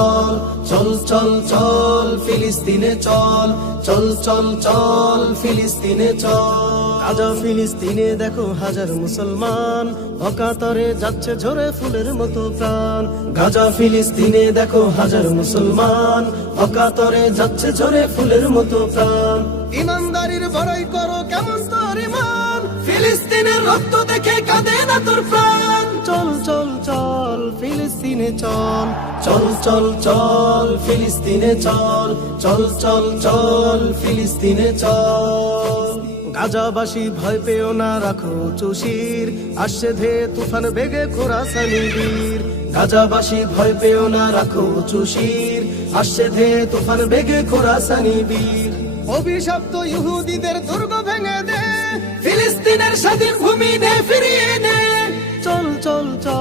চল চল চল চল ফিলিস্তিনে চল চল চল চল ফিলিস্তিনে চল। গাজা ফিলিস্তিনে দেখো হাজার মুসলমান, অকাতরে যাচ্ছে ঝরে ফুলের মতো প্রাণ। গাজা ফিলিস্তিনে দেখো হাজার মুসলমান, অকাতরে যাচ্ছে ঝরে ফুলের মতো প্রাণ। ইমানদারির বড়াই করো কেমন তোর ইমান, ফিলিস্তিনের রক্ত দেখে কাঁদে না তোর প্রাণ। চল চল চল ফিলিস্তিনে চল চল চল চল ফিলিস্তিনে চল চল চল চল ফিলিস্তিনে চল। গাজাবাসী ভয় পেও না, রাখো চুশির, আসছে ধে তুফান বেগে খোরাসানি বীর। গাজাবাসী ভয় পেও না, রাখো চুশির, আসছে ধে তুফান বেগে খোরাসানি বীর। অভিশপ্ত ইহুদিদের দুর্গ ভেঙে দে, ফিলিস্তিনের স্বাধীন ভূমি দে ফিরিয়ে দে। চল চল চল